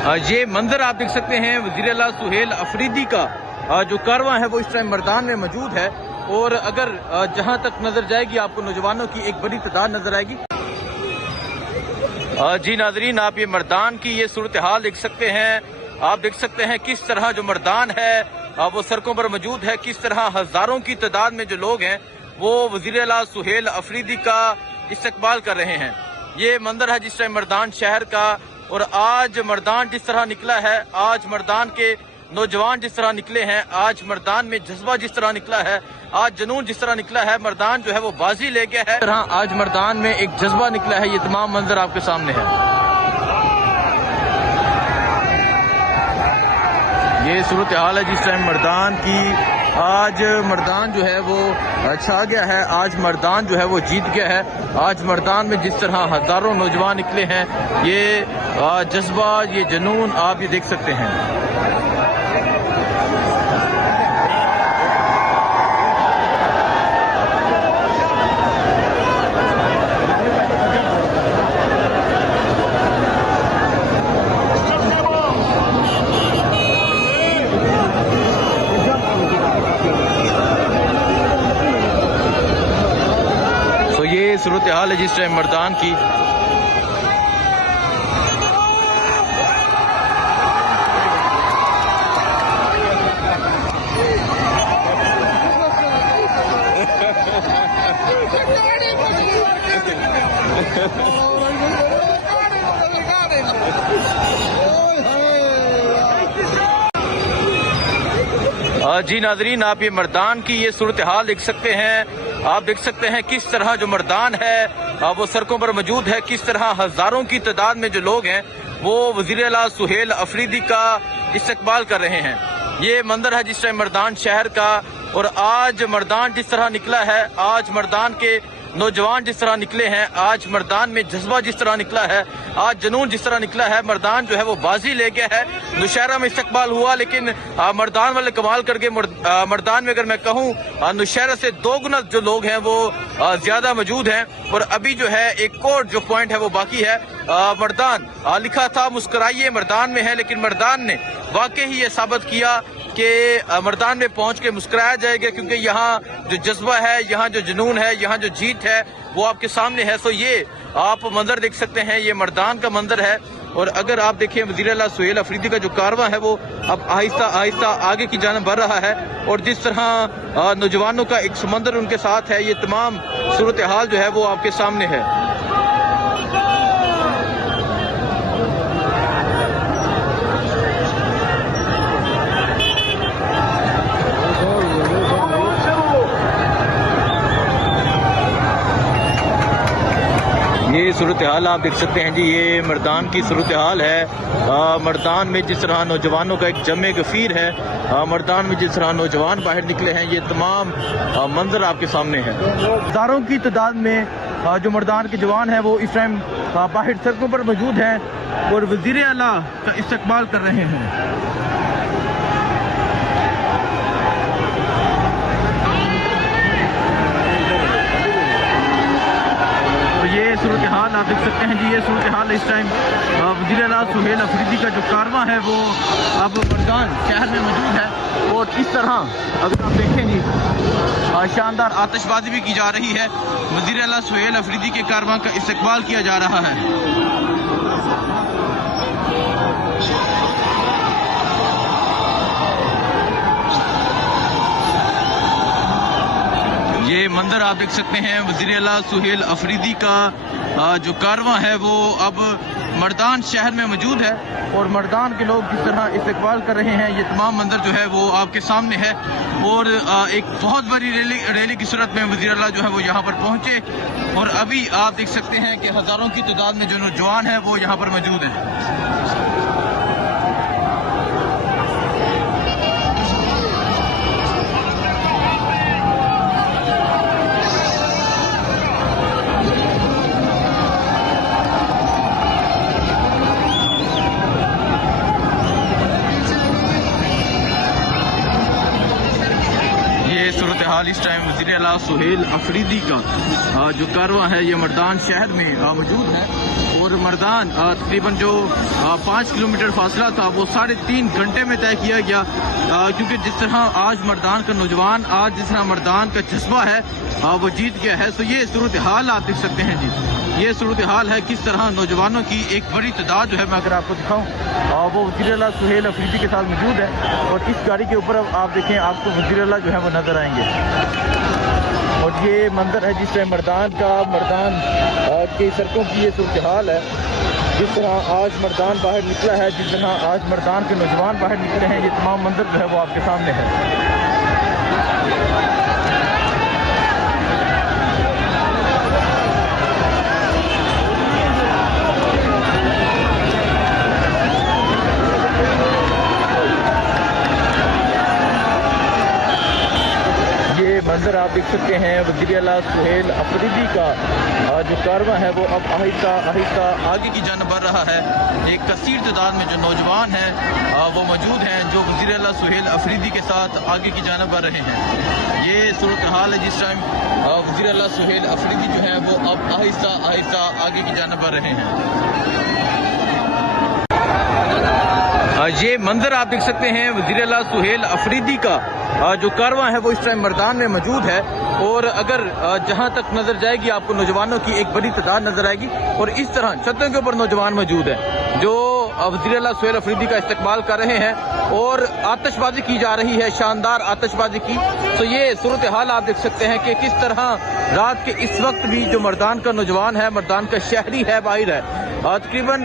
ये मंजर आप देख सकते हैं वज़ीर आला सुहेल अफरीदी का जो कारवां है वो इस टाइम मैदान में मौजूद है। और अगर जहां तक नजर जाएगी आपको नौजवानों की एक बड़ी तादाद नजर आएगी। जी नाजरीन, आप ये मैदान की ये सूरत हाल देख सकते हैं। आप देख सकते हैं किस तरह जो मैदान है वो सड़कों पर मौजूद है, किस तरह हजारों की तादाद में जो लोग हैं वो वज़ीर आला सुहेल अफरीदी का इस्तकबाल कर रहे हैं। ये मंजर है जिस टाइम मैदान शहर का। और आज मैदान जिस तरह निकला है, आज मैदान के नौजवान जिस तरह निकले हैं, आज मैदान में जज्बा जिस तरह निकला है, आज जुनून जिस तरह निकला है, मैदान जो है वो बाजी ले गया है। आज मैदान में एक जज्बा निकला है। ये तमाम मंजर आपके सामने है। ये सूरत हाल है जिस टाइम मैदान की। आज मैदान जो है वो छा गया है, आज मैदान जो है वो जीत गया है। आज मैदान में जिस तरह हजारों नौजवान निकले हैं, ये जज्बा, ये जुनून आप ये देख सकते हैं। ये सूरत हाल है जिस टाइम मैदान की। जी नाजरीन, आप ये मैदान की ये सूरत हाल देख सकते हैं। आप देख सकते हैं किस तरह जो मैदान है वो सड़कों पर मौजूद है, किस तरह हजारों की तादाद में जो लोग हैं वो वज़ीर आला सुहेल अफरीदी का इस्तकबाल कर रहे हैं। ये मंजर है जिस टाइम मैदान शहर का। और आज मैदान जिस तरह निकला है, आज मैदान के नौजवान जिस तरह निकले हैं, आज मैदान में जज्बा जिस तरह निकला है, आज जुनून जिस तरह निकला है, मैदान जो है वो बाजी ले गया है। नौशहरा में इस्तकबाल हुआ, लेकिन मैदान वाले कमाल करके मैदान में अगर मैं कहूँ नौशहरा से 2 गुना जो लोग हैं वो ज्यादा मौजूद हैं। और अभी जो है एक और जो पॉइंट है वो बाकी है। मैदान लिखा था मुस्कुराइए मैदान में है, लेकिन मैदान ने वाकई ही ये साबित किया कि मैदान में पहुंच के मुस्कुराया जाएगा, क्योंकि यहाँ जो जज्बा है, यहाँ जो जुनून है, यहाँ जो जीत है वो आपके सामने है। तो ये आप मंजर देख सकते हैं, ये मैदान का मंजर है। और अगर आप देखें वज़ीर आला सुहेल अफरीदी का जो कारवां है वो अब आहिस्ता आहिस्ता आगे की जानिब बढ़ रहा है। और जिस तरह नौजवानों का एक समंदर उनके साथ है, ये तमाम सूरत हाल जो है वो आपके सामने है। ये सूरत हाल आप देख सकते हैं जी, ये मैदान की सूरत हाल है। मैदान में जिस तरह नौजवानों का एक जमे गफीर है, मैदान में जिस तरह नौजवान बाहर निकले हैं, ये तमाम मंजर आपके सामने है। हजारों की तादाद में जो मैदान के जवान हैं वो इस टाइम बाहर सड़कों पर मौजूद हैं और वज़ीर आला का इस्तकबाल कर रहे हैं। ये सूरत हाल आप देख सकते हैं जी, ये सूरत हाल इस टाइम वज़ीर आला सुहेल अफरीदी का जो कारवां है वो अब मैदान शहर में मौजूद है। और इस तरह अगर आप देखें जी, शानदार आतिशबाजी भी की जा रही है। वज़ीर आला सुहेल अफरीदी के कारवां का इस्तकबाल किया जा रहा है। ये मंजर आप देख सकते हैं वज़ीर आला सुहेल अफरीदी का जो कारवां है वो अब मैदान शहर में मौजूद है। और मैदान के लोग किस तरह इस्तकबाल कर रहे हैं, ये तमाम मंजर जो है वो आपके सामने है। और एक बहुत बड़ी रैली की सूरत में वज़ीर आला जो है वो यहाँ पर पहुँचे। और अभी आप देख सकते हैं कि हजारों की तादाद में जो नौजवान है वो यहाँ पर मौजूद हैं। हाल इस टाइम वज़ीर आला सुहेल अफरीदी का जो कारवां है ये मर्दान शहर में मौजूद है। और मर्दान तकरीबन जो 5 किलोमीटर फासला था वो 3.5 घंटे में तय किया गया, क्योंकि जिस तरह आज मर्दान का नौजवान, आज जिस तरह मर्दान का जज्बा है वो जीत गया है। तो ये सूरत हाल आप देख सकते हैं जी, ये सूरत हाल है किस तरह नौजवानों की एक बड़ी तादाद जो है, मैं अगर आपको दिखाऊं वो वज़ीर आला सुहेल अफरीदी के साथ मौजूद है। और इस गाड़ी के ऊपर आप देखें, आपको वज़ीर आला जो है वो नजर आएंगे। और ये मंजर है जिस टाइम मर्दान का, मर्दान की सड़कों की ये सूरत हाल है। जिस तरह आज मर्दान बाहर निकला है, जिस तरह आज मर्दान के नौजवान बाहर निकले हैं, ये तमाम मंजर जो है वो आपके सामने है। मंजर आप देख सकते हैं वज़ीर आला सुहेल अफरीदी का जो कारवां है वो अब आहिस्ता आहिस्ता आगे की जानिब बढ़ रहा है। एक कसीर तादाद में जो नौजवान हैं वो मौजूद हैं, जो वज़ीर आला सुहेल अफरीदी के साथ आगे की जानिब बढ़ रहे हैं। ये सूरत हाल है जिस टाइम वज़ीर आला सुहेल अफरीदी जो है वो अब आहिस्ता आहिस्ता आगे की जानिब बढ़ रहे हैं। ये मंजर आप देख सकते हैं वज़ीर आला सुहेल अफरीदी का जो कारवां है वो इस टाइम मर्दान में मौजूद है। और अगर जहां तक नजर जाएगी आपको नौजवानों की एक बड़ी तादाद नजर आएगी। और इस तरह छतों के ऊपर नौजवान मौजूद है जो वज़ीर आला सुहेल अफरीदी का इस्तकबाल कर रहे हैं और आतिशबाजी की जा रही है, शानदार आतिशबाजी की। तो ये सूरत हाल आप देख सकते हैं कि किस तरह रात के इस वक्त भी जो मर्दान का नौजवान है, मर्दान का शहरी है, बाहर है तकरीबन